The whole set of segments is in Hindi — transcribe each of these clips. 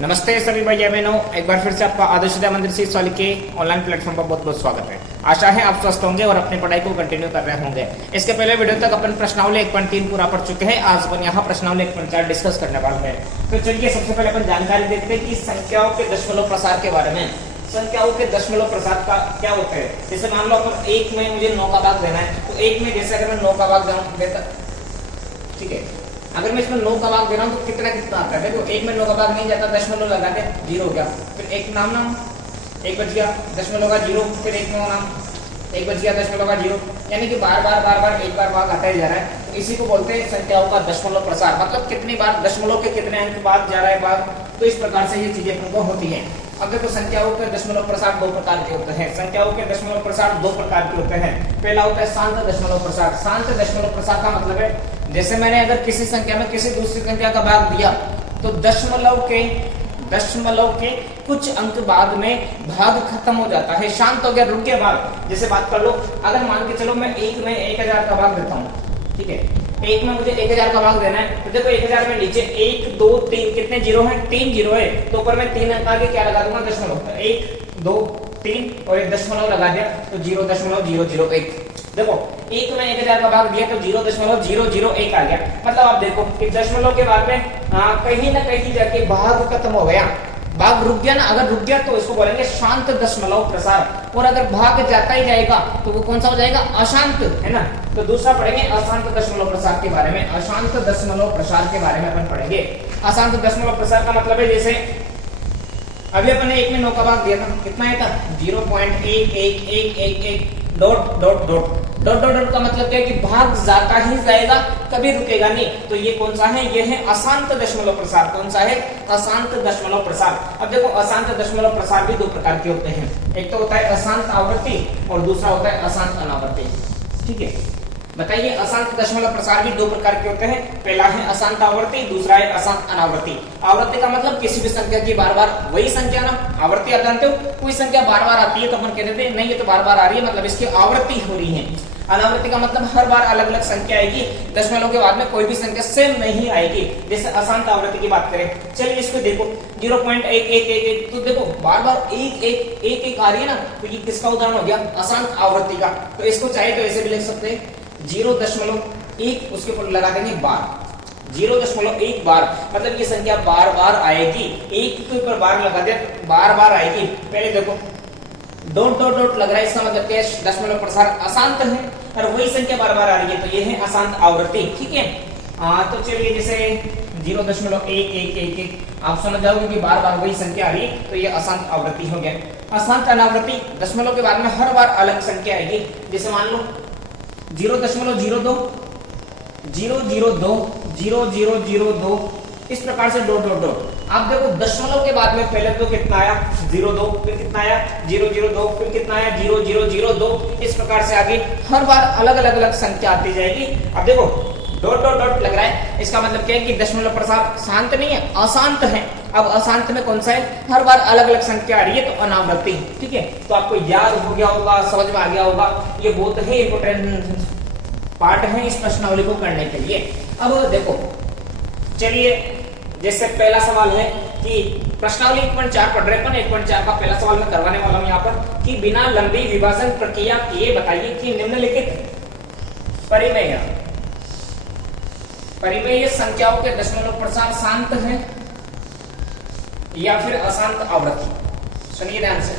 नमस्ते सभी भाई बहनों, एक बार फिर से आपका आदर्श विद्या मंदिर से सॉलिड के ऑनलाइन प्लेटफॉर्म पर बहुत बहुत स्वागत है। आशा है आप स्वस्थ होंगे और अपनी पढ़ाई को कंटिन्यू कर रहे होंगे। इसके पहले वीडियो तक अपन प्रश्नावली 1.3 पूरा पढ़ चुके हैं। आज अपन यहाँ प्रश्नावली 1.4 डिस्कस करने वाले हैं। तो चलिए सबसे पहले अपन जानकारी देखते हैं कि संख्याओं के दशमलव प्रसार के बारे में। संख्याओं के दशमलव प्रसार का क्या होता है। जैसे मान लो अपन एक में मुझे 9 का भाग देना है, तो एक में जैसे अगर मैं 9 का भाग देता, ठीक है, अगर मैं इसमें 9 का भाग दे रहा हूँ तो कितना कितना आता है। देखो एक में 9 का भाग नहीं जाता, दशमलव लगा के 0 हो गया, फिर एक नाम एक बच गया, दशमलव का 0, फिर एक नाम एक बच गया, दशमलव का 0, यानी कि बार बार एक बार भाग आता ही जा रहा है। तो इसी को बोलते हैं संख्याओं का दशमलव प्रसार। मतलब कितनी बार दशमलव के कितने अंक बाद जा रहा है भाग। तो इस प्रकार से ये चीजें अपन को होती है। अब देखो संख्याओं के दशमलव प्रसार दो प्रकार के होते हैं। संख्याओं के दशमलव प्रसार दो प्रकार के होते हैं। पहला होता है शांत दशमलव प्रसार। शांत दशमलव प्रसार का मतलब है जैसे मैंने अगर किसी संख्या में किसी दूसरी संख्या का भाग दिया तो दशमलव के कुछ अंक बाद में भाग खत्म हो जाता है, शांत हो गया, रुक गया भाग। जैसे बात कर लो, अगर मान के चलो मैं एक में 1000 का भाग देता हूँ, ठीक है, एक में मुझे 1000 का भाग देना है। तो देखो 1000 में नीचे 1 2 3 कितने जीरो है, 3 जीरो है, तो ऊपर में 3 अंक आगे क्या लगा दूंगा, दशमलव। 1 2 3 और एक दशमलव लगा दिया तो 0.001। देखो एक में 1000 का भाग दिया तो 0.001 आ गया। मतलब आप देखो कि दशमलव के बाद में कहीं ना कहीं जाके भाग खत्म हो गया, भाग रुक गया ना। अगर रुक गया तो इसको बोलेंगे शांत दशमलव प्रसार। और अगर भाग जाता ही जाएगा तो वो कौन सा हो जाएगा, अशांत, है ना। तो दूसरा पढ़ेंगे अशांत दशमलव प्रसार के बारे में। अशांत दशमलव प्रसार के बारे में अपन पढ़ेंगे। अशांत दशमलव प्रसार का मतलब है जैसे अभी अपन ने एक में 9 का भाग दिया था, कितना है था, 0.1111 dot dot dot dot dot dot का मतलब क्या है कि भाग जाता ही जाएगा, कभी रुकेगा नहीं। तो ये कौन सा है, ये है अशांत दशमलव प्रसार। कौन सा है, अशांत दशमलव प्रसार। अब देखो अशांत दशमलव प्रसार भी दो प्रकार के होते हैं। एक तो होता है अशांत आवृत्ति और दूसरा होता है अशांत अनावर्ती। ठीक है, बताइए अशांत दशमलव प्रसार भी दो प्रकार के होते हैं। पहला है अशांत आवर्ती, दूसरा है अशांत अनावर्ती। आवर्ती का मतलब किसी भी संख्या की बार बार वही संख्या ना। आवर्ती आप जानते हो, कोई संख्या बार बार आती है तो अपन कह देते हैं नहीं ये तो बार बार आ रही है, मतलब इसकी आवृत्ति हो रही है। अनावर्ती का मतलब हर बार अलग अलग संख्या आएगी, दशमलव के बाद में कोई भी संख्या सेम नहीं आएगी। जैसे अशांत आवृत्ति की बात करें, चलिए इसको देखो 0.1111, तो देखो बार बार एक आ रही है ना, तो ये किसका उदाहरण हो गया, अशांत आवृत्ति का। तो इसको चाहे तो ऐसे भी लिख सकते हैं 0.1 उसके ऊपर लगा देंगे बार, 0.1 बार, मतलब ये संख्या बार बार आएगी। एक के ऊपर बार लगा दिया बार बार आएगी। पहले देखो डॉट डॉट डॉट लग रहा है, इसका मतलब क्या है, दशमलव प्रसार अशांत है और वही संख्या बार बार आ रही है, तो ये है अशांत आवृत्ति। ठीक है, तो चलिए जैसे 0.1111 आप समझ जाओगे कि बार बार वही संख्या आ रही है, तो ये अशांत आवृत्ति हो गया। अशांत अनावृत्ति, दशमलव के बाद में हर बार अलग संख्या आएगी। जैसे मान लो 0.02 002 0002, इस प्रकार से डॉट डॉट डॉट। आप देखो दशमलव के बाद में पहले तो कितना आया, 02, फिर कितना आया 002, फिर कितना आया 0002। इस प्रकार से आगे हर बार अलग अलग संख्या आती जाएगी। अब देखो डॉट डॉट डॉट लग रहा है, इसका मतलब क्या है कि दशमलव प्रसार शांत नहीं है, अशांत है। अब अशांत में कौन सा है, हर बार अलग अलग संख्या आ रही है, तो अनावृत्ति। ठीक है, तो आपको याद हो गया होगा, समझ में आ गया होगा। ये बहुत ही इंपोर्टेंट पार्ट है इस प्रश्नावली को करने के लिए। अब देखो चलिए, जैसे पहला सवाल है कि प्रश्नावली 1.4 पढ़ रहे हैं, 1.4 का पहला सवाल मैं करवाने वाला हूं यहाँ पर कि बिना लंबी विभाजन प्रक्रिया किए बताइए कि निम्नलिखित परिमेय संख्याओं के दशमलव प्रसार शांत है या फिर अशांत आवृत्ति। सुनिए ध्यान से,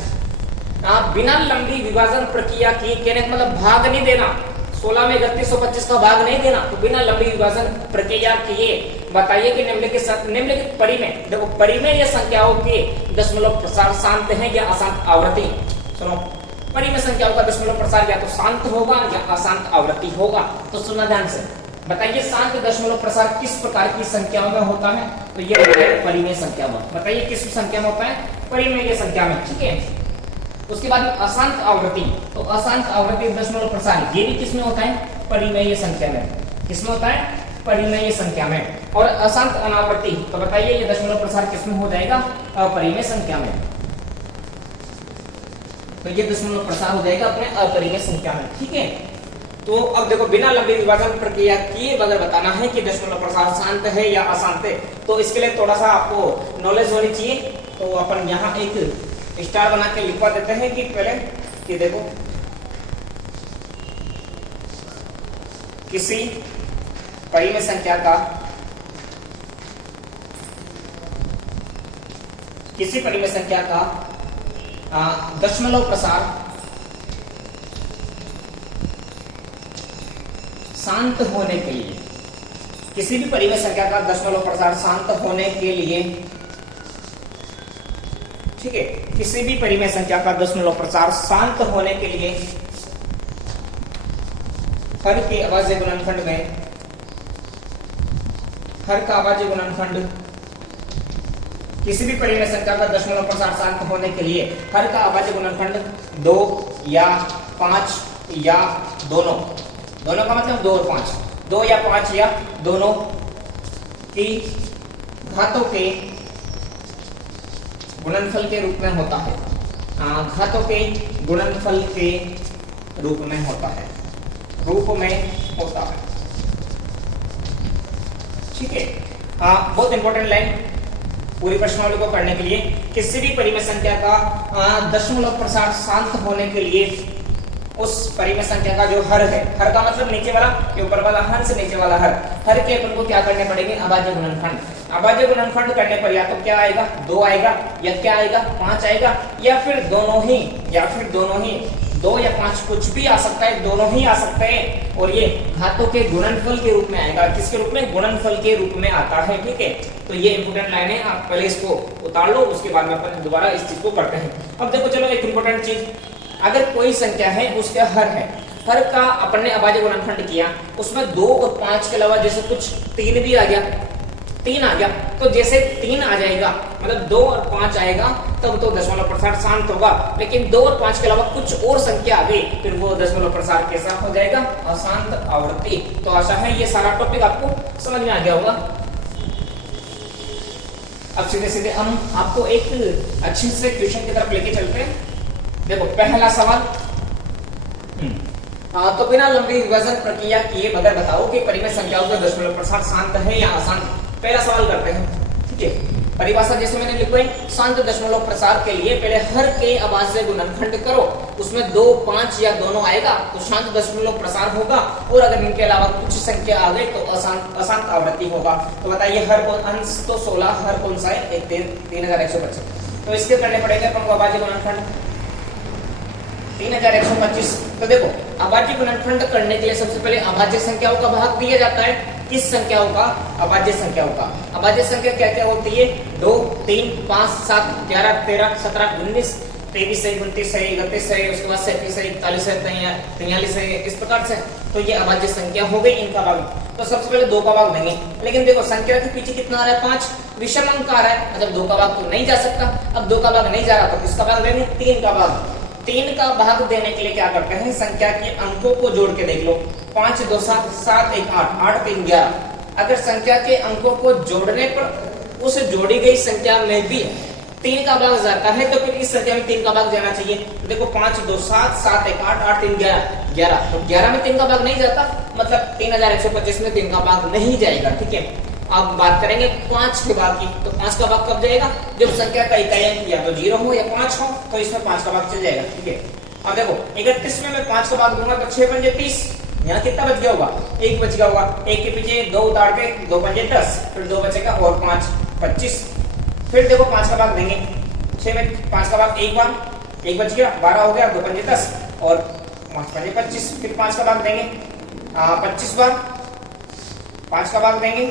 बिना लंबी विभाजन प्रक्रिया की, कहने का मतलब भाग नहीं देना, 16 में 3125 का भाग नहीं देना, तो बिना लंबी विभाजन प्रक्रिया किए बताइए कि निम्नलिखित परिमेय, देखो परिमेय संख्याओं के दशमलव प्रसार शांत है या अशांत आवृत्ति। सुनो, परिमेय संख्याओं का दशमलव प्रसार या तो शांत होगा या अशांत आवृत्ति होगा। तो सुनना ध्यान से, बताइए शांत दशमलव प्रसार किस प्रकार की संख्याओं में होता है, तो ये होता है परिमेय संख्या में। बताइए किस संख्या में होता है, परिमेय संख्या में। ठीक है, उसके बाद अशांत आवृत्ति, तो अशांत आवृत्ति दशमलव प्रसार ये भी किसमें होता है, परिमेय संख्या में। किसमें होता है, परिमेय संख्या में। और अशांत अनावृत्ति, तो बताइए ये दशमलव प्रसार किसमें हो जाएगा, अपरिमेय संख्या में। तो ये दशमलव प्रसार हो जाएगा अपने अपरिमेय संख्या में। ठीक है, तो अब देखो बिना लंबी विभाजन प्रक्रिया किए अगर बताना है कि दशमलव प्रसार शांत है या अशांत है, तो इसके लिए थोड़ा सा आपको नॉलेज होनी चाहिए। तो अपन यहाँ एक स्टार बना के लिखवा देते हैं कि पहले कि देखो किसी परिमेय संख्या का दशमलव प्रसार शांत होने के लिए, किसी भी परिमेय संख्या का दशमलव प्रसार शांत होने के लिए, ठीक है, किसी भी परिमेय संख्या का दशमलव प्रसार शांत होने के लिए हर के अभाज्य गुणनखंड में, हर का अभाज्य गुणनखंड, किसी भी परिमेय संख्या का दशमलव प्रसार शांत होने के लिए हर का अभाज्य गुणनखंड 2 या 5 या दोनों का मतलब 2 और 5, 2 या 5 या दोनों की घातों के गुणनफल के रूप में होता है। घातों के गुणनफल के रूप में होता है, ठीक है। बहुत इंपॉर्टेंट लाइन पूरी प्रश्नावली को पढ़ने के लिए, किसी भी परिमेय संख्या का दशमलव प्रसार शांत होने के लिए उस परिमेय संख्या का जो हर है, हर का मतलब नीचे वाला, ये ऊपर वाला हर से नीचे वाला हर के अपन को क्या करने पड़ेंगे, अभाज्य गुणनखंड। अभाज्य गुणनखंड करने पर या तो क्या आएगा, 2 आएगा, या क्या आएगा, 5 आएगा, या फिर दोनों ही 2 या 5 कुछ भी आ सकता है, दोनों ही आ सकते हैं। और ये घातों के गुणनफल के रूप में आएगा, किसके रूप में, गुणनफल के रूप में आता है, ठीक है। तो ये इंपोर्टेंट लाइन है, आप पहले इसको उतार लो, उसके बाद में अपन दोबारा इस चीज को करते हैं। अब देखो चलो एक इंपोर्टेंट चीज, अगर कोई संख्या है उसका हर है, हर का अपन ने अभाज्य गुणनखंड किया, उसमें 2 और 5 के अलावा जैसे कुछ 3 भी आ गया, 3 आ गया, तो जैसे 3 आ जाएगा मतलब 2 और 5 आएगा तब तो दशमलव प्रसार शांत होगा। लेकिन 2 और 5 के अलावा कुछ और संख्या आ गई, फिर वो दशमलव प्रसार कैसा हो जाएगा, अशांत आवृत्ति। तो आशा है ये सारा टॉपिक आपको समझ में आ गया होगा। अब सीधे सीधे हम आपको एक अच्छे से क्वेश्चन की तरफ लेके चलते हैं। देखो पहला सवाल, तो बिना लंबी विभाजन प्रक्रिया किए बगैर बताओ कि परिमेय संख्याओं का दशमलव प्रसार शांत है या अशांत। पहला सवाल करते हैं, ठीक है। परिभाषा जैसे मैंने लिखी है, शांत दशमलव प्रसार के लिए पहले हर के अभाज्य गुणनखंड करो, उसमें 2, 5 या दोनों आएगा तो शांत दशमलव प्रसार होगा, और अगर इनके अलावा कुछ संख्या आ गई तो अशांत आवृत्ति होगा। तो बताइए हर अंश तो 16, हर कौन सा है, 3125। तो इसके करने पड़ेंगे अपन को अभाज्य गुणनखंड 3125। तो देखो अभाज्य गुणनखंड करने के लिए सबसे पहले अभाज्य संख्याओं का भाग दिया जाता है। किस संख्याओं का, अभाज्य संख्याओं का। अभाज्य संख्या क्या क्या होती है, 2, 3, 5, 7, 11, 13, 17, 19, 23 है, 29 है, 31 है, उसके बाद 37 है, 41 है, 43 है, इस प्रकार से। तो ये अभाज्य संख्या हो गई, इनका भाग। तो सबसे पहले 2 का भाग देंगे, लेकिन देखो संख्या के पीछे कितना आ रहा है, 5, विषम अंक आ रहा है, मतलब 2 का भाग तो नहीं जा सकता। अब 2 का भाग नहीं जा रहा तो किसका भाग देंगे, 3 का भाग। 3 का भाग देने के लिए क्या करते हैं, संख्या के अंकों को जोड़ के देख लो, 5, 2, 7, 7, 1, 8, 8, 3, 11। अगर संख्या के अंकों को जोड़ने पर उस जोड़ी गई संख्या में भी 3 का भाग जाता है तो फिर इस संख्या में 3 का भाग जाना चाहिए। देखो 5, 2, 7, 7, 1, 8, 8, 3, 11, तो 11 में 3 का भाग नहीं जाता, मतलब 3125 में 3 का भाग नहीं जाएगा, ठीक है। अब बात करेंगे 5 के भाग की, तो 5 का भाग कब जाएगा, जब संख्या का इकाई अंक या तो 0 हो या 5 हो, तो इसमें 5 का भाग चल जाएगा, ठीक है। अब देखो 31 में मैं 5 का भाग दूंगा तो 6 पंजे 30, यहाँ कितना बच गया होगा, 1 बच गया होगा, 1 के पीछे 2 उतार के 2 पंजे 10, फिर 2 बचेगा और 5 25। फिर देखो 5 का भाग देंगे, 6 में 5 का भाग एक बार, 1 बच गया, 12 हो गया, 2 पंजे 10 और 5 पंजे 25। फिर 5 का भाग देंगे 25 बार, 5 का भाग देंगे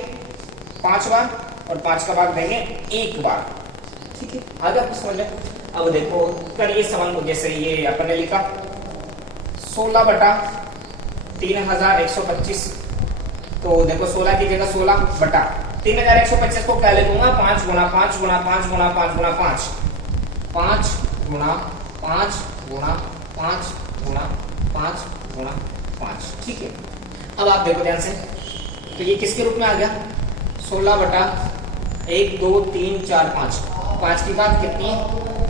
5 बार और 5 का भाग देंगे 1 बार, ठीक है। आगे आपको समझ में। अब देखो करिए सवाल को, जैसे ये अपन ने लिखा 16 बटा 3125। तो देखो 16 की जगह 16 बटा 3125 को क्या लिखूंगा, 5 गुना 5 गुना 5 गुना 5 गुना 5, 5 गुना 5 गुना 5 गुना 5 गुना 5, ठीक है। अब आप देखो ध्यान से, तो ये किसके रूप में आ गया, 16 बटा 1, 2, 3, 4, 5, 5 की घात कितनी है,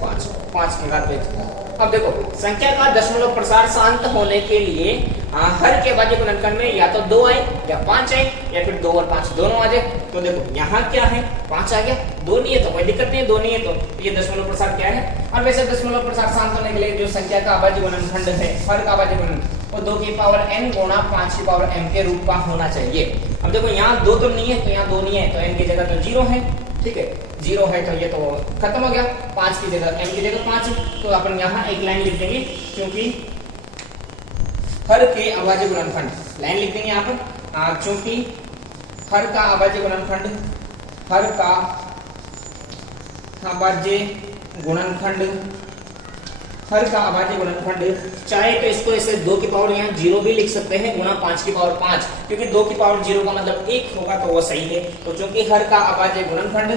5। 5, 5 की घात 2। अब देखो संख्या का दशमलव प्रसार शांत होने के लिए हर के अभाज्य गुणनखंड में या तो 2 आए या 5 आए या फिर 2 और 5 दोनों आ जाए। तो देखो यहाँ क्या है 5 आ गया, 2 नहीं है तो कोई दिक्कत नहीं है, 2 नहीं है तो ये दशमलव प्रसार क्या है। और वैसे दशमलव प्रसार शांत होने के लिए जो संख्या का अभाज्य गुणनखंड है, हर का अभाज्य गुणनखंड वो 2 की पावर n गुणा 5 की पावर m के रूप का होना चाहिए। अब देखो यहाँ 2 तो नहीं है तो यहाँ 2 नहीं है तो n की जगह तो 0 है, ठीक है 0 है तो ये तो खत्म हो गया, 5 की जगह m की जगह 5 तो अपन यहाँ एक लाइन लिख देंगे क्योंकि हर के अभाज्य गुणनखंड, लाइन लिख देंगे यहाँ पर क्योंकि हर का अभाज्य गुणनखंड, हर का अभाज्य गुणनखंड, हर का अभाज्य गुणनखंड चाहे तो इसको ऐसे 2 की पावर यहाँ 0 भी लिख सकते हैं गुणा 5 की पावर 5, क्योंकि 2 की पावर 0 का मतलब 1 होगा तो वो सही है। तो चूंकि हर का अभाज्य गुणनखंड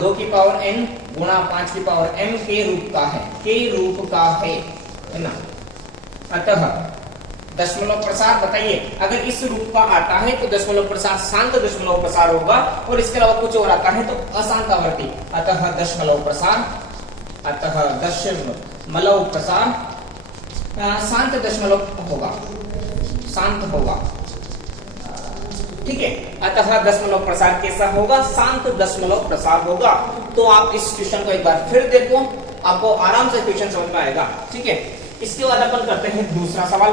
2 की पावर n गुणा 5 की पावर m के रूप का है, के रूप का है ना। अतः दशमलव प्रसार बताइए अगर इस रूप का आता है तो दशमलव प्रसार शांत दशमलव प्रसार होगा, और इसके अलावा कुछ और आता है तो अशांत आवर्ती। अतः दशमलव प्रसार, अतः दशमलव प्रसार शांत दशमलव होगा, शांत होगा, ठीक है। अतः दशमलव प्रसार कैसा होगा, शांत दशमलव प्रसार होगा। तो आप इस क्वेश्चन को एक बार फिर देखो, आपको आराम से क्वेश्चन समझ में आएगा, ठीक है। इसके बाद अपन करते हैं दूसरा सवाल।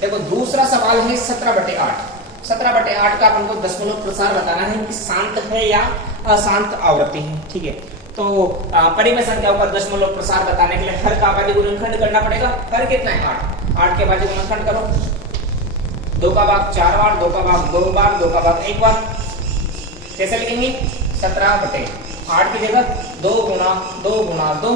देखो दूसरा सवाल है 17/8। 17/8 का अपन को दशमलव प्रसार बताना है कि शांत है या अशांत आवृत्ति है, ठीक है। तो परिमेय संख्याओं का दशमलव प्रसार बताने के लिए हर का अभाज्य गुणनखंड करना पड़ेगा। हर कितना है 8, 8 के अभाज्य गुणनखंड करो, 2 का भाग 4 बार, 2 का भाग 2 बार, 2 का भाग 1 बार। कैसे लिखेंगे 17/8 की जगह 2 गुणा 2 गुणा 2,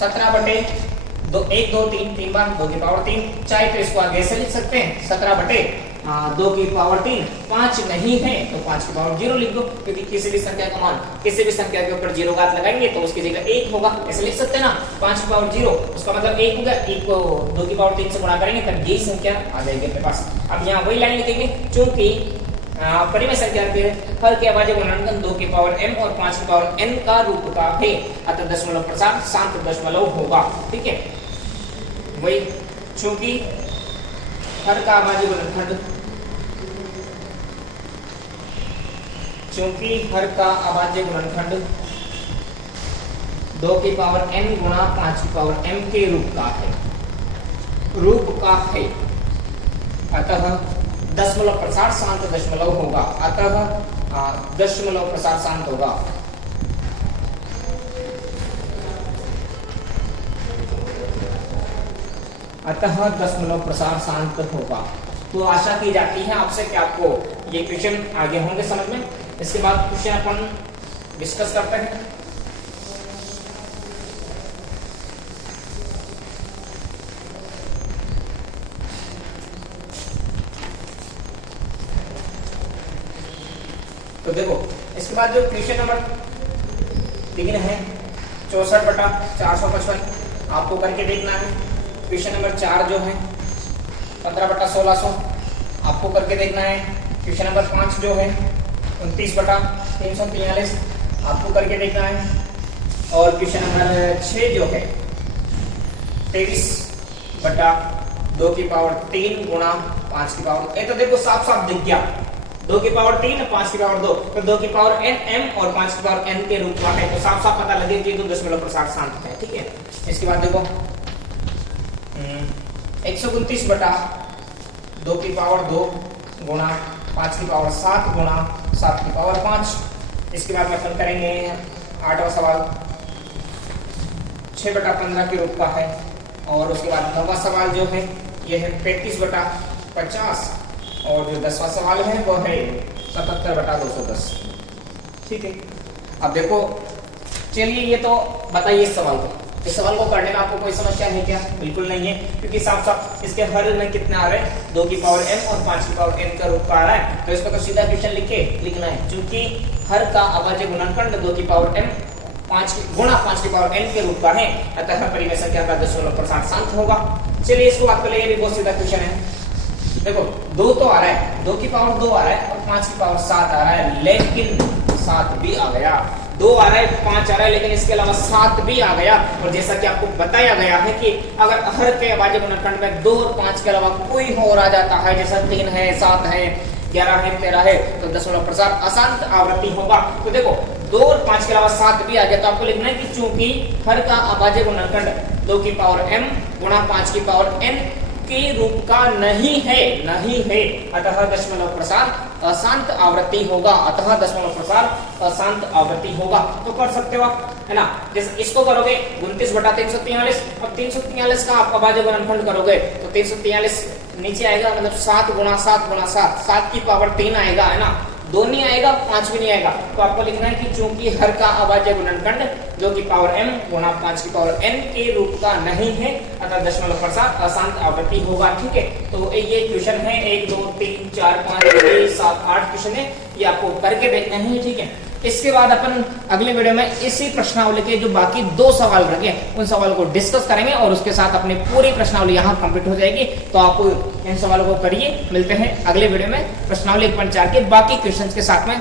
17/2 1 2 3 3 बार 2 की पावर 3। चाहे तो इसको आगे से लिख सकते हैं 17/2 की पावर 3, 5 नहीं है तो 5 की पावर 0 लिख दो, क्योंकि किसी भी संख्या का मान किसी भी संख्या के ऊपर 0 घात लगाएंगे तो उसकी जगह 1 होगा, ऐसे लिख सकते हैं ना। 5 की पावर 0 उसका मतलब 1 होगा, 1 को 2 की पावर 3 से गुणा करेंगे तब यही संख्या आ जाएगी अपने पास। अब यहाँ वही लाइन लिखेंगे क्योंकि परिमेय संख्या के हर के अभाज्य गुणनखंड 2 की पावर m और 5 की पावर n का रूप का है, अतः दशमलव प्रसार शांत दशमलव होगा, ठीक है। वही चूंकि हर का अभाज्य गुणनखंड, चूंकि हर का अभाज्य गुणनखंड 2 की पावर n गुणा 5 की पावर m के रूप का है, रूप का है, अतः दशमलव प्रसार शांत दशमलव होगा। अतः दशमलव प्रसार शांत होगा। अतः दशमलव प्रसार शांत होगा। तो आशा की जाती है आपसे कि आपको ये क्वेश्चन आगे होंगे समझ में। इसके बाद क्वेश्चन अपन डिस्कस करते हैं। तो देखो इसके बाद जो क्वेश्चन नंबर 3 है 64/455 आपको करके देखना है। क्वेश्चन नंबर 4 जो है 15/1600 आपको करके देखना है। क्वेश्चन नंबर 5 जो है 29/343 आपको करके देखना है। और क्वेश्चन नंबर 6 जो है 23/2 की पावर 3 गुणा 5 की पावर, ये तो देखो साफ साफ दिख गया, 2 की पावर 3 और 5 की पावर 2, तो 2 की पावर n m और 5 की पावर n के रूप का है, तो साफ साफ पता लगे कि 2 दशमलव प्रसार शांत है, ठीक है। इसके बाद देखो 129/2 की पावर 2 गुणा 5 की पावर 7 गुणा 7 की पावर 5। इसके बाद में अपन करेंगे 8वां सवाल 6/15 के रूप का है। और उसके बाद 9वां सवाल जो है यह है 35/50 और जो 10वां सवाल है वो है 77/210, ठीक है। अब देखो चलिए ये तो बताइए इस सवाल को, इस सवाल को करने में आपको कोई समस्या है क्या? बिल्कुल नहीं है, क्योंकि साफ साफ इसके हर में कितना आ रहा है 2 की पावर m और 5 की पावर n का रूप का आ रहा है, तो इसको तो सीधा क्वेश्चन लिखना है। क्योंकि हर का अभाज्य गुणनखंड 2 की पावर m 5 की पावर n के रूप का है, अतः परिमेय संख्या का दशमलव प्रसार शांत होगा। चलिए इसको बात कर ले, ये भी बहुत सीधा क्वेश्चन है। देखो 2 तो आ रहा है, 2 की पावर 2 आ रहा है और 5 की पावर 7 आ रहा है, लेकिन 7 भी आ गया। 2 आ रहा है, 5 आ रहा है, लेकिन इसके अलावा 7 भी आ गया। और जैसा कि आपको बताया गया है कि अगर हर के अभाज्य गुणनखंड में 2 और 5 के अलावा कोई और आ जाता है, जैसा 3 है, 7 है, 11 है, 13 है, तो दशमलव प्रसार अशांत आवृत्ति होगा। तो देखो 2 और 5 के अलावा 7 भी आ गया, तो आपको लिखना है कि चूंकि हर का अभाज्य गुणनखंड 2 की पावर m गुणा 5 की पावर n के रूप का नहीं है, अतः दशमलव प्रसार अशांत आवृत्ति होगा, अतः दशमलव प्रसार अशांत आवृत्ति होगा। तो कर सकते हो आप, है ना। जैसे इसको करोगे 29 बटा 343, अब 343 का आप अभाज्य गुणनखंड करोगे तो 343 नीचे आएगा, मतलब 7 गुणा 7 गुणा 7, 7 की पावर 3 आएगा, है ना। 2 नहीं आएगा, 5 भी नहीं आएगा, तो आपको लिखना है कि चूंकि हर का अभाज्य गुणनखंड 2 की पावर m गुणा 5 की पावर n के रूप का नहीं है, अतः दशमलव प्रसार अशांत आवृत्ति होगा। ठीक है, तो ये क्वेश्चन है 1 2 3 4 5 6 7 8 क्वेश्चन है, ये आपको करके देखना है। ठीक है, इसके बाद अपन अगले वीडियो में इसी प्रश्नावली के जो बाकी 2 सवाल रखे उन सवालों को डिस्कस करेंगे और उसके साथ अपनी पूरी प्रश्नावली यहाँ कंप्लीट हो जाएगी। तो आप इन सवालों को करिए, मिलते हैं अगले वीडियो में प्रश्नावली 1.4 के बाकी क्वेश्चंस के साथ में।